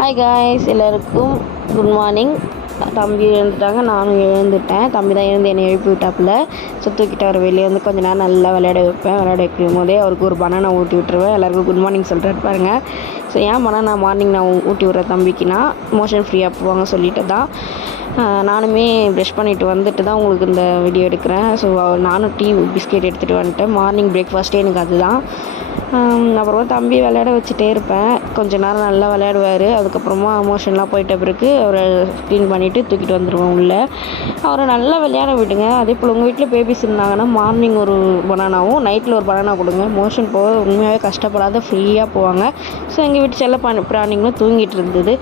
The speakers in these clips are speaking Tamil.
ஹாய் காய்ஸ், எல்லாருக்கும் குட் மார்னிங். தம்பி எழுந்துட்டாங்க, நானும் எழுந்துட்டேன். தம்பி தான் எழுந்து என்னை எழுப்பி விட்டாப்புல. தூக்கிட்டு அவர் வெளியே வந்து கொஞ்சம் நேரம் நல்லா விளையாட வைப்பேன். விளையாட வைக்கும் போதே அவருக்கு ஒரு பனானா ஊட்டி விட்டுருவேன். எல்லாருக்கும் குட் மார்னிங் சொல்கிறாரு பாருங்க. ஸோ ஏன் பனானா மார்னிங் நான் ஊட்டி விட்றேன் தம்பிக்குன்னா மோஷன் ஃப்ரீயாக போவாங்க சொல்லிட்டு தான். நானுமே ப்ரெஷ் பண்ணிவிட்டு வந்துட்டு தான் உங்களுக்கு இந்த வீடியோ எடுக்கிறேன். ஸோ நானும் டீ பிஸ்கெட் எடுத்துகிட்டு வந்துட்டேன். மார்னிங் பிரேக்ஃபாஸ்ட்டே எனக்கு அதுதான். அப்புறமா தம்பி விளையாட வச்சுட்டே இருப்பேன். கொஞ்சம் நேரம் நல்லா விளையாடுவார். அதுக்கப்புறமா மோஷன்லாம் போயிட்ட பிறகு அவரை க்ளீன் பண்ணிவிட்டு தூக்கிட்டு வந்துடுவோம் உள்ளே. அவரை நல்லா விளையாட விடுங்க. அதே போல் உங்கள் வீட்டில் பேபிஸ் இருந்தாங்கன்னா மார்னிங் ஒரு பனானாவும் நைட்டில் ஒரு பனானா கொடுங்க. மோஷன் போக உண்மையாகவே கஷ்டப்படாத ஃப்ரீயாக போவாங்க. ஸோ எங்கள் வீட்டு செல்ல பிராணிங்களும் தூங்கிட்டு இருந்தது.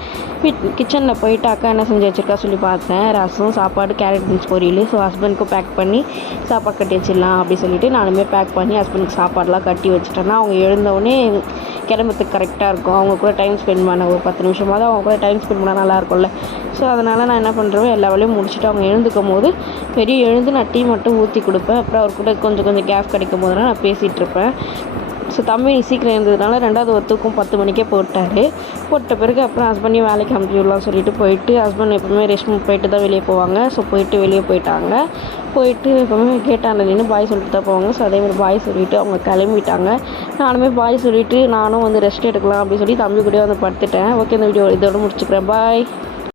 கிச்சனில் போயிட்டு அக்கா என்ன செஞ்சு வச்சுருக்கா சொல்லி பார்த்தேன். ரசம், சாப்பாடு, கேரட் பீன்ஸ் பொரியல். ஸோ ஹஸ்பண்டுக்கும் பேக் பண்ணி சாப்பாடு கட்டி வச்சிடலாம் அப்படி சொல்லிவிட்டு நானுமே பேக் பண்ணி ஹஸ்பண்டுக்கு சாப்பாடெலாம் கட்டி வச்சுட்டேன்னா அவங்க எழுந்தவுடனே கிளம்புறதுக்கு கரெக்டாக இருக்கும். அவங்க கூட டைம் ஸ்பெண்ட் பண்ண ஒரு 10 நிமிஷமாவது அவங்க கூட டைம் ஸ்பெண்ட் பண்ணால் நல்லாயிருக்கும்ல. ஸோ அதனால் நான் என்ன பண்ணுறேன், எல்லா வேலையும் முடிச்சுட்டு அவங்க எழுந்துக்கும் போது எழுந்து நான் டீ மட்டும் ஊற்றி கொடுப்பேன். அப்புறம் அவர் கூட கொஞ்சம் கேப் கிடைக்கும் போதெல்லாம் நான் பேசிகிட்டு இருப்பேன். ஸோ தம்பி சீக்கிரம் இருந்ததுனால 2வது ஒத்துக்கும் 10 மணிக்கே போட்ட பிறகு அப்புறம் ஹஸ்பண்டையும் வேலைக்கு அனுப்பி விடலாம் சொல்லிட்டு போயிட்டு, ஹஸ்பண்ட் எப்பவுமே ரெஸ்ட் ரூம் போயிட்டு தான் வெளியே போவாங்க. ஸோ வெளியே போயிட்டாங்க. எப்போவுமே கேட்டாண்ட நின்று பாய் சொல்லிட்டு தான் போவாங்க. ஸோ அதேமாதிரி பாய் சொல்லிவிட்டு அவங்க கிளம்பிட்டாங்க. நானுமே பாய் சொல்லிவிட்டு நானும் வந்து ரெஸ்ட் எடுக்கலாம் அப்படின்னு சொல்லி தம்பி கூட வந்து படுத்துட்டேன். ஓகே, இந்த வீடியோ இதோட முடிச்சுக்கிறேன். பாய்.